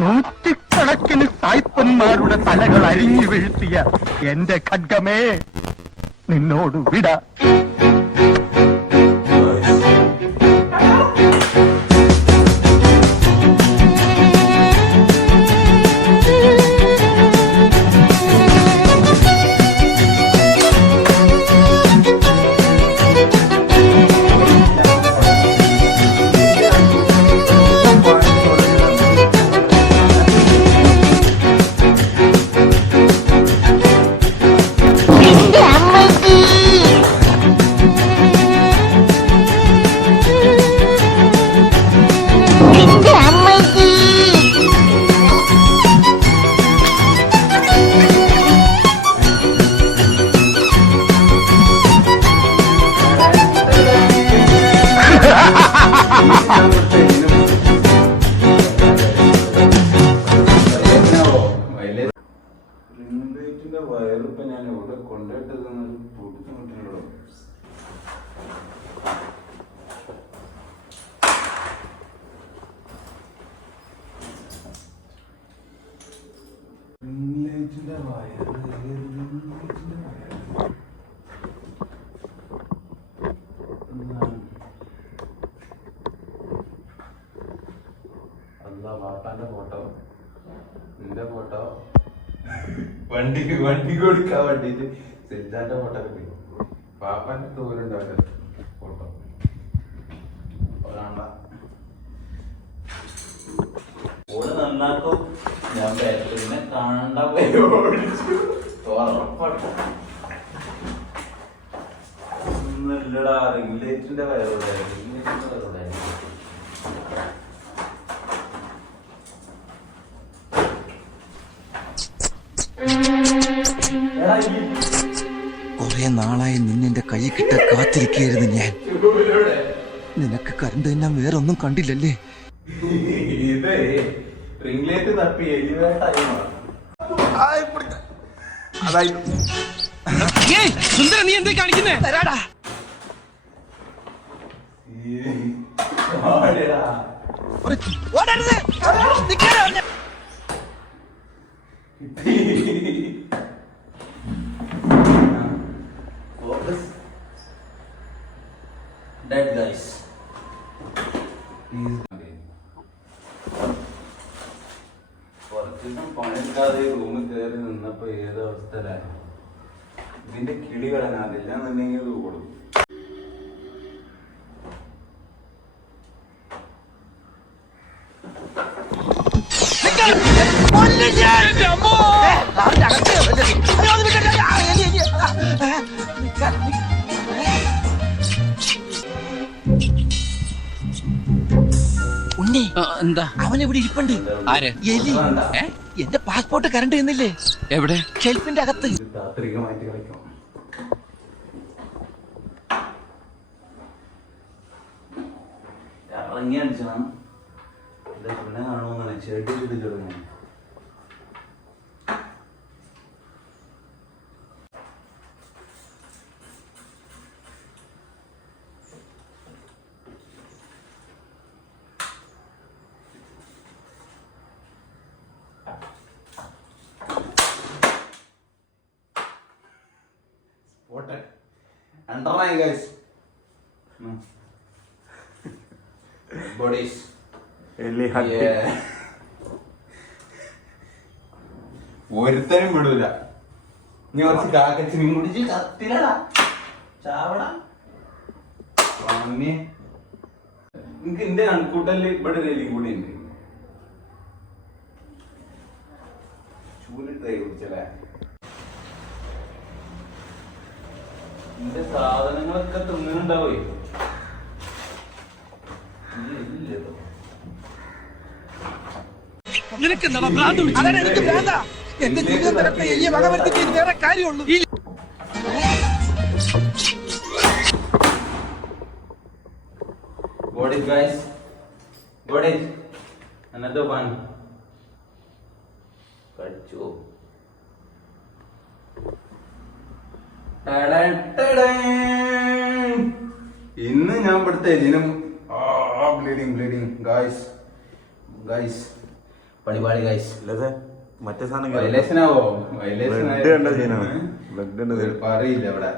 നൂറ്റിക്കണക്കിന് സായിപ്പന്മാരുടെ തലകൾ അരിഞ്ഞു വീഴ്ത്തിയ എന്റെ ഖഡ്ഗമേ, നിന്നോട് വിട. വയറിപ്പോ ഞാൻ ഇവിടെ കൊണ്ടിട്ടത് ബുദ്ധിമുട്ടുണ്ടോ? അല്ല പാപ്പാന്റെ ഫോട്ടോ, നിന്റെ ഫോട്ടോ, വണ്ടി കൊടുക്കാൻ വേണ്ടിട്ട് സിദ്ധാന്റെ ഫോട്ടോ കിട്ടി. പാപ്പാന്റെ ദൂരുണ്ടാവില്ല ഫോട്ടോ ഓള് നന്നാക്കും. ഞാൻ പിന്നെ കാണണ്ട ഒന്നുമില്ലടാ. റിംഗ്ലൈറ്റിന്റെ വയറൂടെ കുറെ നാളായി നിന്നെ കൈ കിട്ട കാത്തിരിക്കുകയായിരുന്നു ഞാൻ. നിനക്ക് കരണ്ട് തന്നെ വേറൊന്നും കണ്ടില്ലല്ലേ? റിംഗ്ലൈറ്റ് തപ്പി എലിവേട്ടായി സുന്ദര, നീ എന്താ കാണിക്കുന്നേ? Dead guys. കുറച്ചു പണിക്കാതെ റൂമിൽ കയറി നിന്നപ്പോ ഏത് അവസ്ഥയിലായി. ഇതിന്റെ കിളി കളനാതില്ല എന്നുണ്ടെങ്കിൽ ഇത് ഓടും. ഉണ്ണി, എന്താ അവൻ ഇവിടെ ഇരിപ്പുണ്ട്. ആര്? എലി. എന്റെ പാസ്പോർട്ട് കറണ്ട് ചെയ്യുന്നില്ലേ? എവിടെ? ഷെൽഫിന്റെ അകത്ത്. താത്രികമായിട്ട് കളിക്കാം. ഇറങ്ങി അടിച്ചണം. പിന്നെ കാണുമെന്നാണ് ചെടി ചെടി തുടങ്ങി. Underline guys. Bodies. ഒരുത്തനും വിടൂല. നീ കുറച്ച് കാക്കച്ചിനും കുടിച്ച് ചത്തിലടാ ചാവടാ. നിനക്ക് എന്റെ കണക്കൂട്ടല് ഇവിടെ ഒരു എലിയും കൂടി ഉണ്ട്. ചൂലിട്ടായി കുടിച്ചല്ലേ. നിന്റെ സാധനങ്ങളൊക്കെ തിന്നുന്നുണ്ടാവേ. ഇല്ലല്ലോ നിനക്ക് എന്റെ ജീവിതം തരട്ടെ. എലിയെ വകവരുത്തിട്ട് വേറെ കാര്യമുള്ളൂ. Got it guys, got it. Another one. Kachu. ഇന്ന് ഞാൻ ഇവിടുത്തെ എലിനും ബ്ലീഡിങ് ഗായ്സ് പണിപാടി ഗൈസ്. മറ്റേ സാധനം വയലേഷനാവോ? ബ്ലഡ് കണ്ട സീനാണ്. ബ്ലഡ് പറയില്ല ഇവിടെ.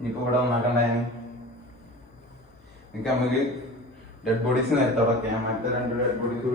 ഇനിയിപ്പോ ഇവിടെ വന്നാക്കണ്ടേ എനിക്ക് നമുക്ക് ഡെഡ് ബോഡീസ് നേരത്തോടൊക്കെ ഞാൻ മറ്റേ 2 ഡെഡ് ബോഡീസ്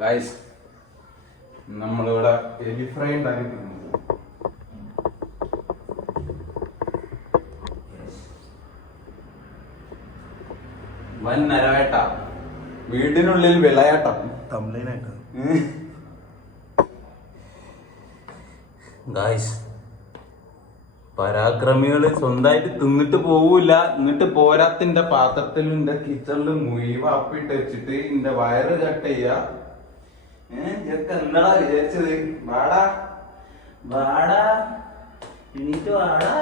ഗൈസ്. നമ്മളിവിടെ എലി ഫ്രൈ ഉണ്ടാക്കി വൻ നരവേട്ട, വീടിനുള്ളിൽ വിളയാട്ടം. തംബ്ലൈനായിട്ട് ഗായ്സ്, പരാക്രമികള് സ്വന്തമായിട്ട് തിന്നിട്ട് പോവൂല. ഇങ്ങിട്ട് പോരാത്തിന്റെ പാത്രത്തിലും എന്റെ കിച്ചണിലും മുയിവാപ്പിട്ട് വെച്ചിട്ട് എന്റെ വയറ് കട്ട് ചെയ്യാ. ഇതൊക്കെ എന്താടാ വിചാരിച്ചത്? വാടാ വാടാ എണീറ്റ് വാടാ.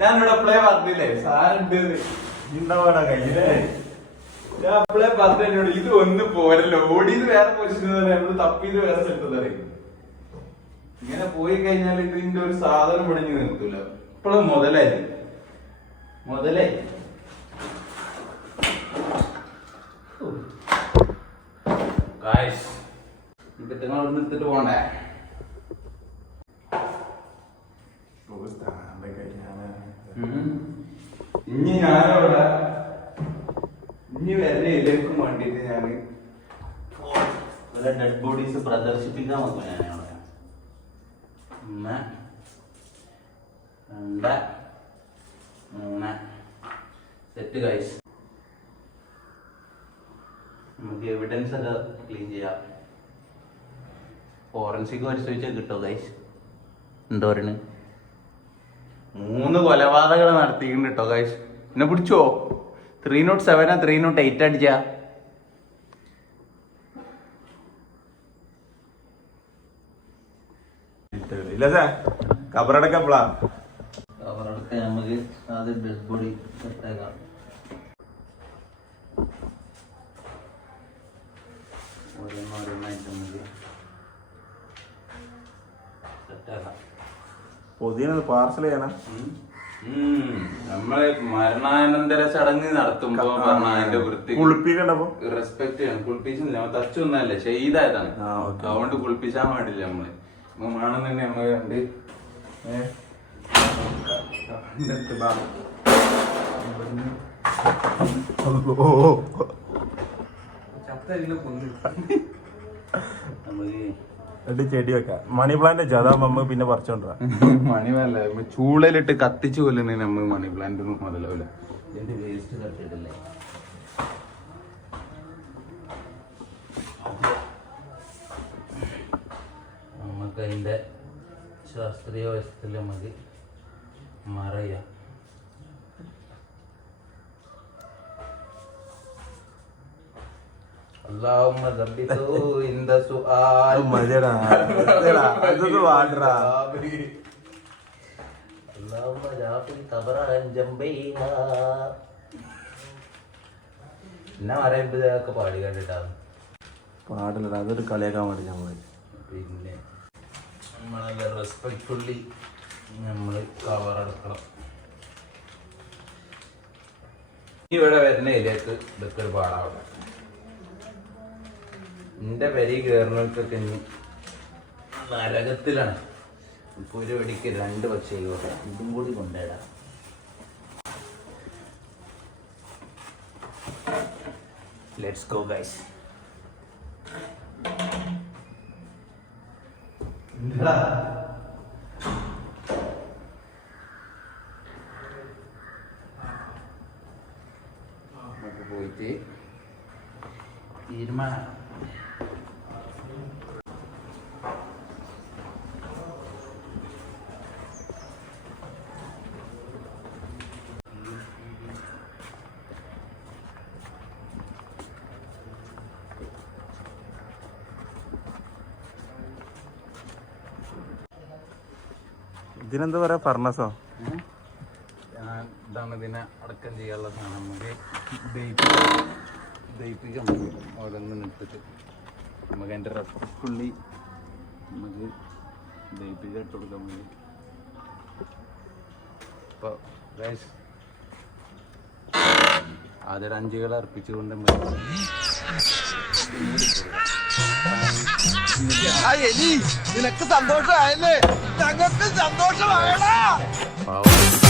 ഞാനിവിടെ പ്ലേ പറഞ്ഞില്ലേ സാറുണ്ട് ഉണ്ടാവാടാ കയ്യിലേ. ഞാൻ അപ്പളെ പറഞ്ഞോട് ഇത് ഒന്ന് പോരല്ലോ. ഓടിയത് വേറെ പൊസിഷൻ നമ്മള് തപ്പിയത് വേറെ സ്ഥലത്ത്. ഇങ്ങനെ പോയി കഴിഞ്ഞാൽ ഇതിന്റെ ഒരു സാധനം പിടിഞ്ഞു നിർത്തൂല. ഇപ്പഴും മുതലേ നിങ്ങൾ അവിടെ നിർത്തിട്ട് പോണ്ടേ? ഇനി ഞാനവിടെ ഇനി വരുന്ന ഇതിലേക്കും വേണ്ടിട്ട് ഞാൻ ഡെഡ് ബോഡീസ് പ്രദർശിപ്പിക്കാൻ നോക്കും. ഞാനവിടെ 1 2 3 സെറ്റ് ഗൈസ്. നമുക്ക് എവിഡൻസ് ഒക്കെ ക്ലീൻ ചെയ്യാം. ഫോറൻസിക് പരിശോധിച്ചാൽ കിട്ടോ ഗൈസ്? എന്താ പറയണ്? 3 കൊലപാതകൾ നടത്തിയിട്ടുണ്ട് കേട്ടോ ഗൈസ്. എന്നെ പിടിച്ചോ? 307 308 അടിച്ചാ. ഇല്ല സാർ കബറടക്കപ്പളാ കബറടക്കം നമുക്ക് ആദ്യം ഡെഡ് ബോഡി സെറ്റാക്കാം. ഓരോന്നായിട്ട് നമുക്ക് സെറ്റാക്കാം. പൊതിയത് പാർസൽ ചെയ്യണം. നമ്മള് മരണാനന്തര ചടങ്ങ് നടത്തുമ്പോ പറഞ്ഞ അതിന്റെ വൃത്തി കുളിപ്പിക്കണ്ടപ്പോ റെസ്പെക്ട് ചെയ്യണം. കുളിപ്പിച്ചില്ല, നമ്മൾ തച്ചൊന്നല്ലേ, ചെയ്തായതാണ്. അതുകൊണ്ട് കുളിപ്പിച്ചാൻ പാടില്ല. നമ്മള് വേണം തന്നെ നമ്മൾ കണ്ട് നമുക്ക് ചെടി വെക്കാം. മണി പ്ലാന്റ് വെച്ചാൽ അതാ നമ്മ പിന്നെ പറിച്ചോണ്ടാ. മണി പ്ലാന്റ് ചൂളയിലിട്ട് കത്തിച്ചു കൊല്ലുന്ന നമ്മൾ മണി പ്ലാന്റ് മുതലാവില്ല. ഇതിന്റെ വേസ്റ്റ് കട്ടിട്ടില്ലേ? നമുക്ക് അതിന്റെ ശാസ്ത്രീയ വശത്തിൽ നമുക്ക് മറയാം. اللهم ثبته عند سؤال മതിയടാ അതൊക്കെ വാടറാ. اللهم جعل القبر عن جنبيها. എന്നാ പറയുമ്പോഴൊക്കെ പാടി കണ്ടിട്ടാണ്. പാടില്ലടാ, അതൊരു കളിയാക്കാൻ വേണ്ടി നമ്മള്. പിന്നെ നമ്മളല്ല റെസ്പെക്ട്ഫുള്ളി നമ്മൾ കവറെടുക്കണം. ഇവിടെ വരുന്ന ഇതിലേക്ക് ഇതൊക്കെ ഒരു പാടാവട്ടെ. എന്റെ വരി കയറുന്നവർക്കൊക്കെ ഇനി നരകത്തിലാണ്. ഇപ്പൊ ഒരു വെടിക്ക് 2 പക്ഷേ ഇതും കൂടി കൊണ്ടേടാം. Let's go guys. നമുക്ക് പോയിട്ട് തീരുമാനം. ഇതിനെന്താ പറയാ? ഫർണസോ? ഇതാണ് ഇതിനെ അടക്കം ചെയ്യാനുള്ള സാധനം. നമുക്ക് ദയിപ്പിക്കാൻ ഓരോന്നും എടുത്തിട്ട് നമുക്ക് അതിൻ്റെ റെസ്പെക്ട്ഫുള്ളി നമുക്ക് ദയിപ്പിക്കാൻ ഇട്ട് കൊടുക്കാൻ വേണ്ടി ഇപ്പൊ ആദ്യം 5 കിലോ അർപ്പിച്ചുകൊണ്ട് നിനക്ക് സന്തോഷമായല്ലേ? ഞങ്ങൾക്ക് സന്തോഷമായടാ. പാവം